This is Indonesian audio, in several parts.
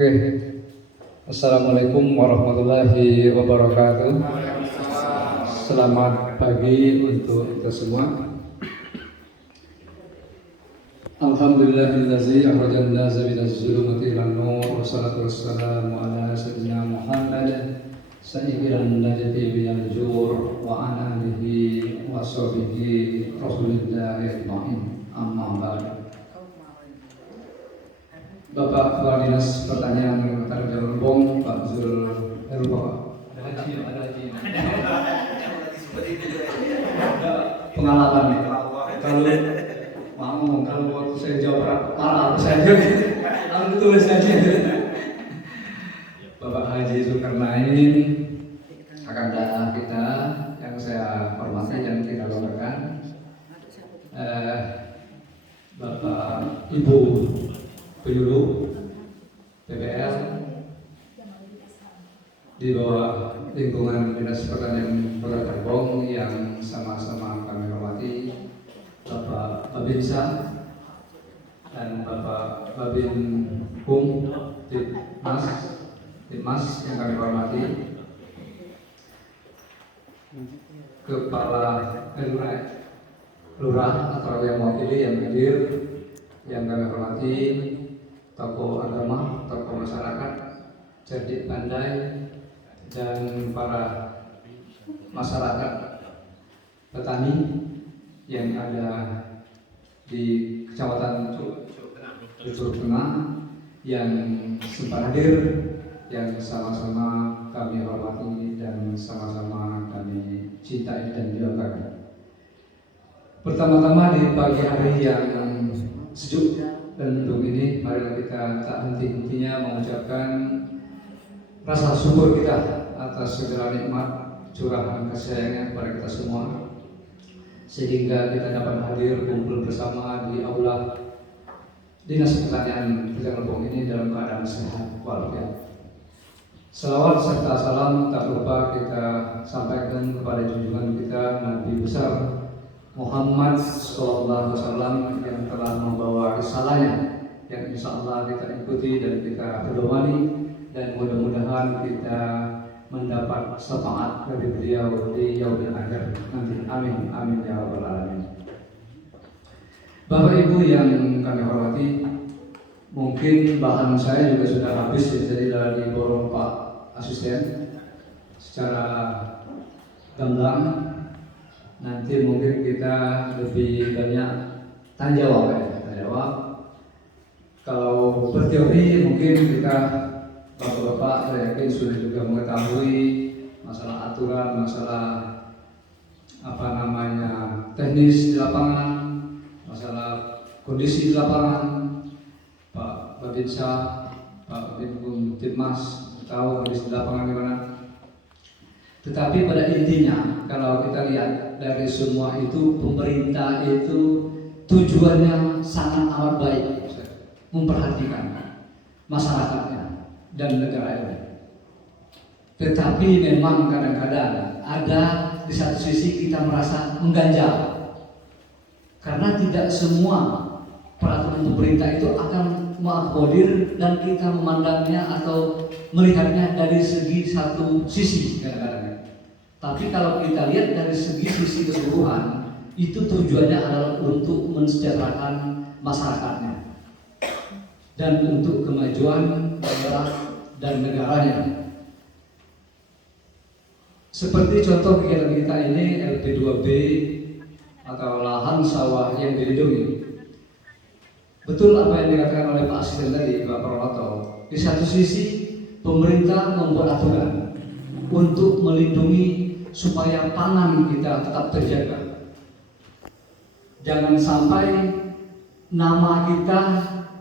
Oke, Assalamualaikum warahmatullahi wabarakatuh. Selamat pagi untuk kita semua. Alhamdulillahillazi akhrajan nasa minaz zulumati ilan nur. Wassalatu wassalamu ala sayyidina Muhammad sayyidil najati minal jur wa ala alihi wa sahbihi rasulillahi ajma'in. Amma ba'd. Bapak Kepala Dinas Pertanian Kabupaten Lembong, Pak Zul pengalaman kalau waktu saya jawab marah saya lalu tulis saja. Bapak Haji Zulkarnain akan datang kita yang saya hormati dan kita banggakan, Bapak Ibu Penyuluh PPL di bawah lingkungan Dinas Pertanian Kota Lembong yang sama-sama kami hormati, Bapak Babinsa dan Bapak Babin Hum Tipmas yang kami hormati, Kepala Lurah atau yang mewakili yang hadir yang kami hormati, tokoh agama, tokoh masyarakat, cerdik pandai, dan para masyarakat petani yang ada di Kecamatan Curug Tengah yang sempat hadir, yang sama-sama kami hormati dan sama-sama kami cintai dan banggakan. Pertama-tama di pagi hari yang sejuk dan mendung ini, marilah kita tak henti-hentinya mengucapkan rasa syukur kita atas segala nikmat curahan kasih sayangnya kepada kita semua, sehingga kita dapat hadir kumpul bersama di aula Dinas Pertanian Kabupaten Lembong ini dalam keadaan sehat walafiat. Salawat serta salam tak lupa kita sampaikan kepada junjungan kita Nabi besar Muhammad SAW yang telah membawa risalahnya, yang insya Allah kita ikuti dan kita pedomani, dan mudah-mudahan kita mendapat syafaat dari beliau di yaumil akhir nanti. Amin, amin ya rabbal alamin. Bapak Ibu yang kami hormati, mungkin bahan saya juga sudah habis ya, jadi dari borong Pak Asisten secara gamblang. Nanti mungkin kita lebih banyak tanya jawab ya, tanya jawab. Kalau berteori mungkin kita bapak-bapak saya yakin sudah juga mengetahui masalah aturan, masalah teknis di lapangan, masalah kondisi di lapangan. Pak Babinsa, Pak Babin Tipmas tahu kondisi di lapangan gimana. Tetapi pada intinya kalau kita lihat dari semua itu, pemerintah itu tujuannya sangat amat baik, memperhatikan masyarakatnya dan negara ini. Tetapi memang kadang-kadang ada di satu sisi kita merasa mengganjal, karena tidak semua peraturan pemerintah itu akan mengakomodir dan kita memandangnya atau melihatnya dari segi satu sisi kadang-kadang. Tapi kalau kita lihat dari segi sisi keseluruhan, itu tujuannya adalah untuk mensejahterakan masyarakatnya dan untuk kemajuan daerah dan negaranya. Seperti contoh kegiatan kita ini LP2B atau lahan sawah yang dilindungi. Betul apa yang dikatakan oleh Pak Asisten tadi, Pak Prawoto. Di satu sisi pemerintah membuat aturan untuk melindungi supaya pangan kita tetap terjaga. Jangan sampai nama kita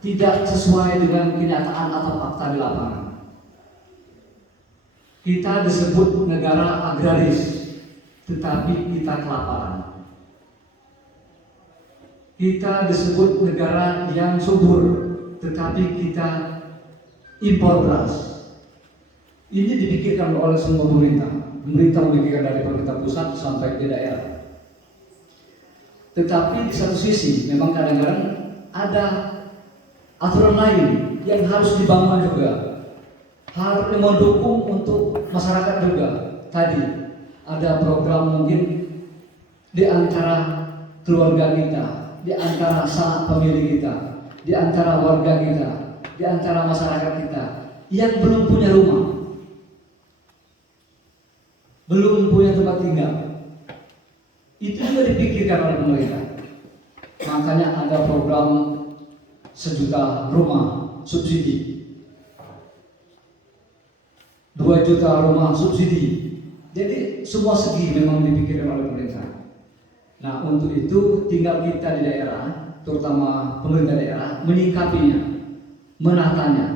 tidak sesuai dengan kenyataan atau fakta di lapangan. Kita disebut negara agraris, tetapi kita kelaparan. Kita disebut negara yang subur, tetapi kita impor beras. Ini dipikirkan oleh semua pemerintah. Pemerintah memikirkan dari pemerintah pusat sampai ke daerah. Tetapi di satu sisi memang kadang-kadang ada aturan lain yang harus dibangun juga, harus mendukung untuk masyarakat juga. Tadi ada program mungkin di antara keluarga kita, di antara sanak pemilih kita, di antara warga kita, di antara masyarakat kita yang belum punya rumah, belum punya tempat tinggal. Itu juga dipikirkan oleh pemerintah. Makanya ada program 1 juta rumah subsidi, 2 juta rumah subsidi. Jadi semua segi memang dipikirkan oleh pemerintah. Nah, untuk itu tinggal kita di daerah, terutama pemerintah daerah, menyikapinya, menatanya.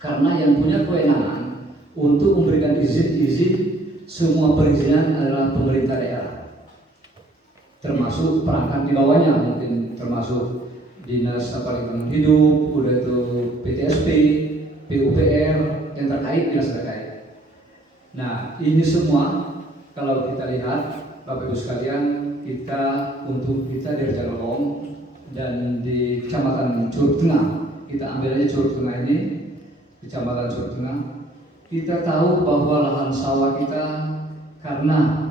Karena yang punya kewenangan untuk memberikan izin semua perizinan adalah pemerintah daerah. Termasuk perangkat di bawahnya, mungkin termasuk Dinas Lingkungan Hidup, udah itu PTSP, PUPR yang terkait, dinas terkait. Nah, ini semua kalau kita lihat, Bapak Ibu sekalian, kita di Raja-Lolong dan di Kecamatan Curug Tengah, kita ambil aja Curug Tengah ini, Kecamatan Curug Tengah, kita tahu bahwa lahan sawah kita, karena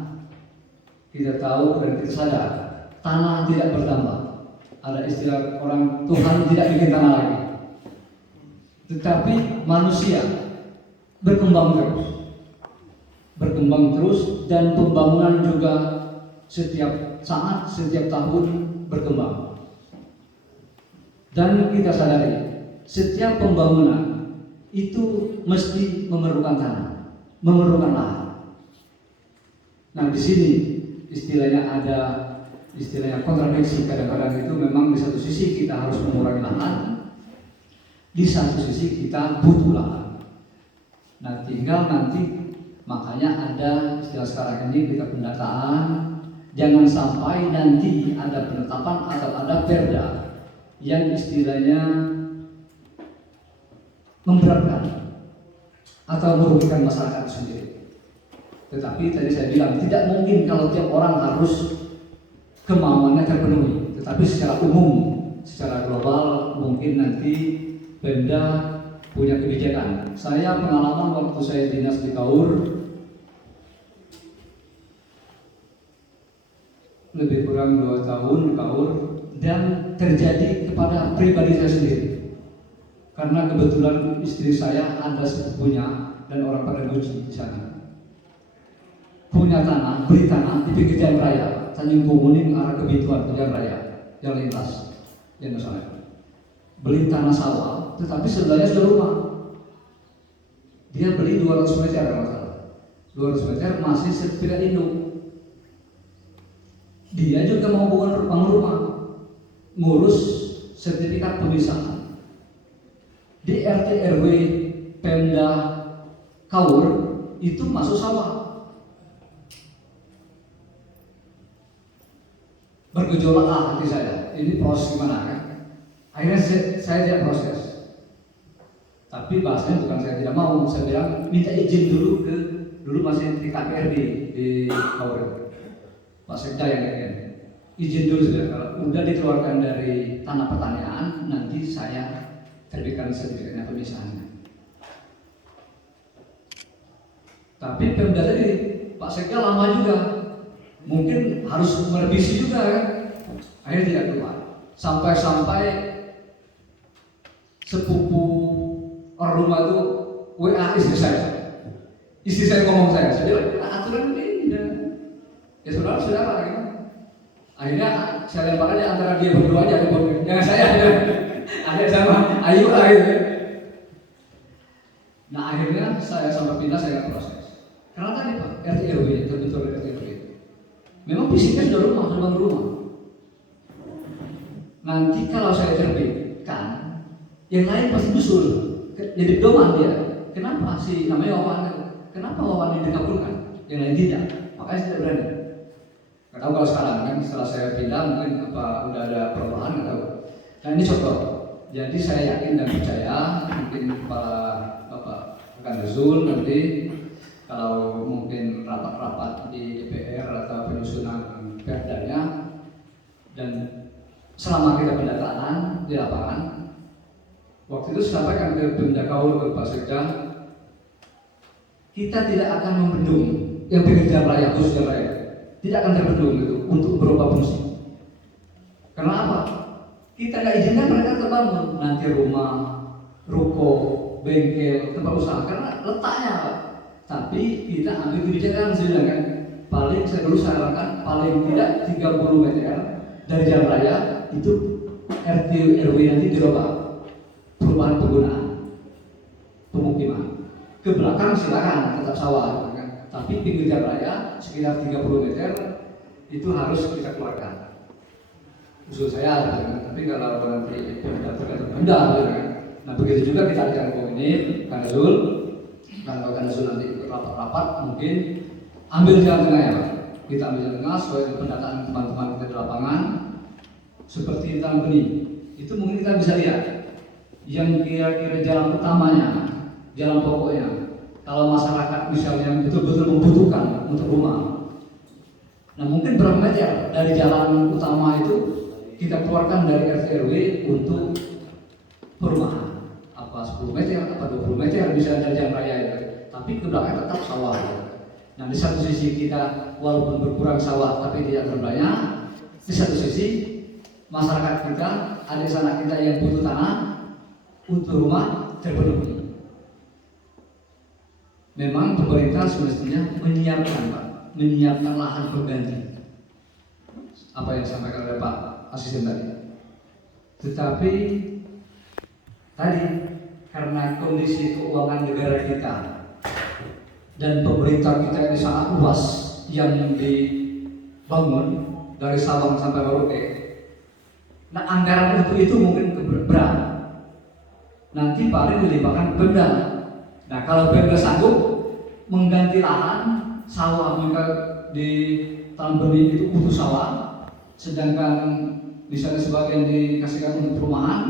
kita tahu dan kita sadar tanah tidak bertambah. Ada istilah orang, Tuhan tidak bikin tanah lagi, tetapi manusia berkembang terus, dan pembangunan juga setiap saat, setiap tahun berkembang. Dan kita sadari setiap pembangunan itu mesti memerlukan tanah, memerlukan lahan. Nah, di sini istilahnya kontradiksi. Kadang-kadang itu memang di satu sisi kita harus mengurangi lahan, di satu sisi kita butuh lahan. Nah, tinggal nanti, makanya ada istilah sekarang ini kita pendataan. Jangan sampai nanti ada penetapan atau ada perda yang istilahnya memberatkan atau merugikan masyarakat sendiri. Tetapi tadi saya bilang tidak mungkin kalau tiap orang harus kemauannya terpenuhi. Tetapi secara umum, secara global mungkin nanti Pemda punya kebijakan. Saya pengalaman waktu saya dinas di Kaur, lebih kurang 2 tahun di Kaur, dan terjadi kepada pribadi saya sendiri. Karena kebetulan istri saya ada sepupunya dan orang Padanguji di sana. Punya tanah, beli tanah di pinggir jalan raya, Tanjung Kumuning arah Kebituan, jalan raya, jalan lintas, jalan sana. Beli tanah sawah, tetapi sebelahnya sudah rumah. Dia beli 200 meter, kalau salah. 200 meter masih sertifikat induk. Dia juga mau bangun rumah, ngurus sertifikat pemisahan. Di RT RW Pemda Kaur itu masuk sawah. Bergejolak hati saya, ini proses gimana kan? Akhirnya saya tidak proses. Tapi bahasanya bukan saya tidak mau, saya bilang minta izin dulu masih di KPRD di Kaur. Pak Sekda yang ngomong, izin dulu sudah, kalau udah dikeluarkan dari tanah pertanian, nanti saya terbitkan sertifikatnya pemisahannya. Tapi Pemda tadi, Pak Sekda lama juga, mungkin harus merevisi juga kan, akhirnya tidak keluar. Sampai sepupu orang rumah itu WA istri saya ngomong saya bilang aturan ini ya saudara gitu. Akhirnya saya lempar aja antara dia berdua aja, jangan saya ada sama Ayu lah gitu. Nah, akhirnya saya sampai pindah, saya nggak proses karena tadi Pak RT RW betul RT RW memang fisiknya sudah rumah. Nanti kalau saya terbitkan, yang lain pasti nyusul. Jadi doman dia. Kenapa sih namanya Wawan? Kenapa Wawan ini dikabulkan? Yang lain tidak. Makanya saya tidak berani. Nggak tahu kalau sekarang kan setelah saya pindah mungkin apa udah ada perubahan, nggak tahu. Nah, ini contoh. Jadi saya yakin dan percaya mungkin kepala Bapak akan Zul nanti kalau mungkin rapat-rapat di DPR atau penyusunan perdanya, dan selama kita pendataan di lapangan Waktu itu saya sampaikan ke Pemda Kaur, ke Pak Sekda, kita tidak akan membendung yang pinggir jalan raya, khusus jalan raya, tidak akan terbendung itu untuk berubah fungsi. Karena apa? Kita nggak izinkan mereka terbangun nanti rumah, ruko, bengkel, tempat usaha karena letaknya. Tapi kita ambil kebijakan sudah kan. Paling saya dulu sarankan paling tidak 30 meter dari jalan raya itu RT RW nanti dirubah perubahan penggunaan pemukiman. Ke belakang silakan tetap sawah kan. Tapi pinggir jalan raya sekitar 30 meter itu harus kita keluarkan. Usul saya, tapi kalau nanti tergantung Pemda, kan. Nah begitu juga kita akan komunikasi Kanazul, dan kalau Kanazul nanti rapat-rapat mungkin ambil jalan tengah ya Pak. Kita ambil jalan tengah sesuai dengan pendataan teman-teman kita di lapangan, seperti di Taman Benih. Itu mungkin kita bisa lihat yang kira-kira jalan utamanya, jalan pokoknya. Kalau masyarakat misalnya betul-betul membutuhkan untuk rumah, nah mungkin berapa meter dari jalan utama itu kita keluarkan dari RT RW untuk perumahan, apa 10 meter, apa 20 meter bisa dari jalan raya itu. Tapi ke belakang tetap sawah. Nah di satu sisi kita walaupun berkurang sawah tapi tidak terbanyak, di satu sisi masyarakat kita, adik sanak kita yang butuh tanah untuk rumah terpenuhi. Memang pemerintah semestinya menyiapkan Pak, menyiapkan lahan pengganti. Apa yang disampaikan oleh Pak Asisten tadi. Tetapi tadi karena kondisi keuangan negara kita dan pemerintah kita ini sangat luas yang dibangun dari Sabang sampai Merauke. Nah anggaran untuk itu mungkin berat. Nanti paling dilimpahkan Pemda. Nah kalau Pemda sanggup mengganti lahan sawah mereka di Taman Benih itu butuh sawah, sedangkan misalnya sebagian dikasihkan untuk perumahan,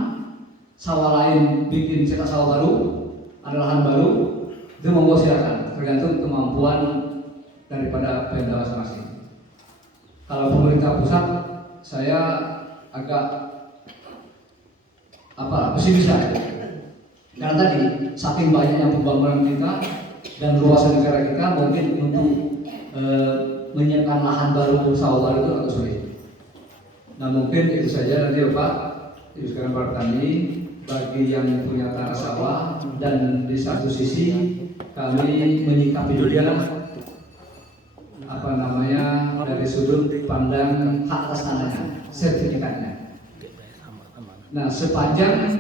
sawah lain bikin cetak sawah baru, ada lahan baru, itu monggo silakan, tergantung kemampuan daripada Pemda masing-masing. Kalau pemerintah pusat, saya agak pesimis ya. Karena tadi saking banyaknya pembangunan kita dan luasan negara kita mungkin untuk menyiapkan lahan baru, sawah baru itu agak sulit. Nah mungkin itu saja nanti Bapak, Ibu sekalian para petani, bagi yang punya tanah sawah dan di satu sisi kami menyikapi juga dari sudut pandang hak atas tanahnya, sertifikatnya. Nah sepanjang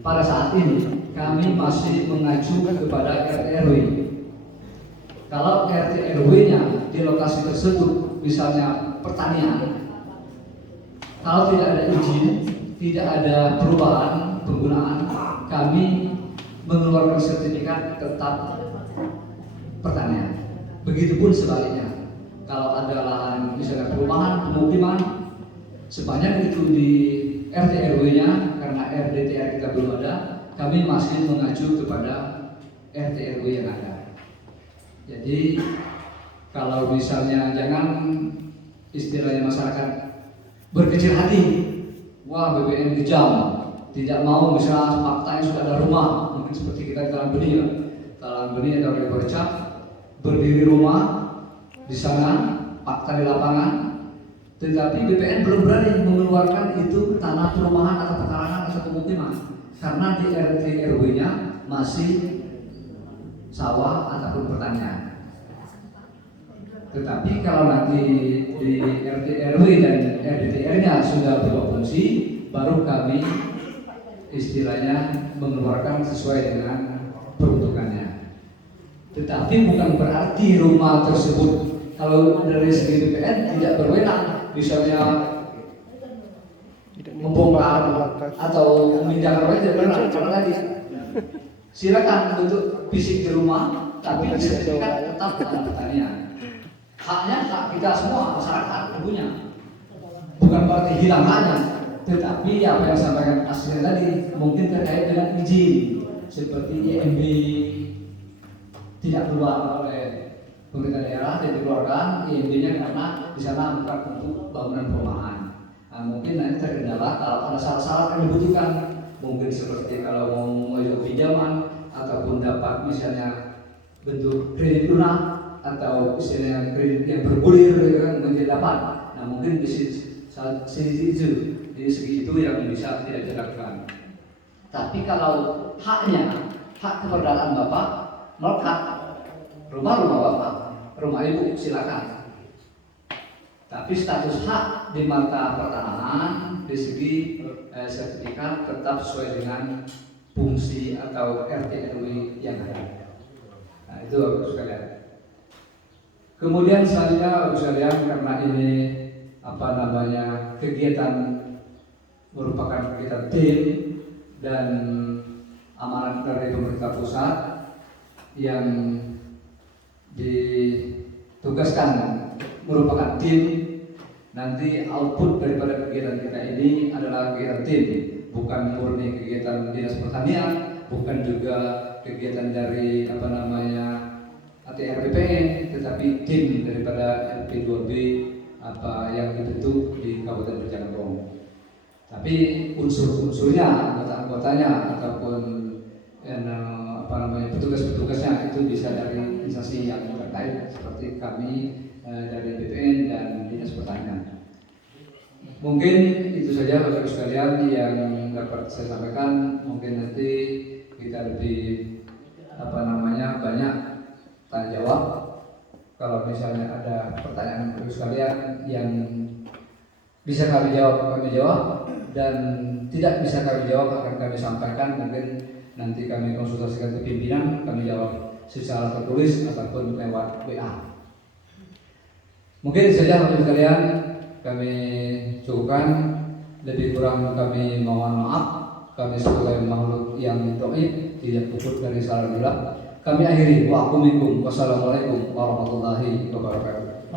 pada saat ini kami masih mengacu kepada RT RW. Kalau RT RW-nya di lokasi tersebut misalnya pertanian, kalau tidak ada izin, tidak ada perubahan penggunaan, kami mengeluarkan sertifikat tetap pertanian. Begitupun sebaliknya, kalau ada lahan misalnya perumahan, pemukiman, sepanjang itu di RT RW-nya, karena RDTR kita belum ada, kami masih mengacu kepada RT RW yang ada. Jadi kalau misalnya jangan istilahnya masyarakat berkecil hati, wah BBM kejam, tidak mau misalnya faktanya sudah ada rumah, mungkin seperti kita di Taman Benih ya, Taman Benih atau di Borcap, berdiri rumah di sana, fakta di lapangan, tetapi BPN belum berani mengeluarkan itu tanah perumahan atau pekarangan atau pemukiman, karena di RT RW-nya masih sawah ataupun pertanian. Tetapi kalau nanti di RT RW dan RDTR-nya sudah berfungsi, baru kami istilahnya mengeluarkan sesuai dengan peruntukannya. Tetapi bukan berarti rumah tersebut kalau dari segi BPN tidak berwenang, misalnya membongkar atau memindahkan orang tidak berwenang. Karena tadi silakan untuk fisik di rumah, tapi sertifikat tetap dalam pertanian. Haknya hak kita semua, masyarakat punya. Bukan berarti hilang haknya, tetapi apa yang disampaikan aslinya tadi mungkin terkait dengan izin seperti IMB tidak keluar oleh pemerintah daerah dan dikeluarkan IMB-nya karena di sana bukan untuk bangunan perumahan. Nah, mungkin nanti terkendala kalau ada syarat-syarat yang dibutuhkan mungkin seperti kalau mau mengajukan pinjaman ataupun dapat misalnya bentuk kredit lunak atau misalnya kredit yang bergulir gitu kan mungkin dapat. Nah mungkin di sisi itu, di segi itu yang bisa tidak dilakukan. Tapi kalau haknya, hak keberadaan Bapak melekat rumah Bapak, rumah Ibu silakan. Tapi status hak di mata pertanahan di segi sertifikat tetap sesuai dengan fungsi atau RT RW yang ada. Nah itu Bapak sekalian. Kemudian selanjutnya Bapak sekalian, karena ini kegiatan merupakan kegiatan tim dan amanat dari pemerintah pusat yang ditugaskan merupakan tim. Nanti output daripada kegiatan kita ini adalah kegiatan tim, bukan murni kegiatan dinas pertanian, bukan juga kegiatan dari ATRBPN, tetapi tim daripada LP2B yang dibentuk di Kabupaten Rejang. Tapi unsur-unsurnya, anggota-anggotanya ataupun petugas-petugasnya itu bisa dari instansi yang terkait seperti kami dari BPN dan Dinas Pertanian. Mungkin itu saja Bapak Ibu sekalian yang dapat saya sampaikan. Mungkin nanti kita lebih banyak tanya jawab. Kalau misalnya ada pertanyaan Bapak Ibu sekalian yang bisa kami jawab, dan tidak bisa kami jawab akan kami sampaikan. Mungkin nanti kami konsultasikan ke pimpinan, kami jawab secara tertulis ataupun lewat WA. Mungkin saja Bapak Ibu sekalian kami cukupkan, lebih kurang kami mohon maaf. Kami sebagai makhluk yang dhaif tidak luput dari salah. Kami akhiri wa aqumikum wassalamualaikum warahmatullahi wabarakatuh.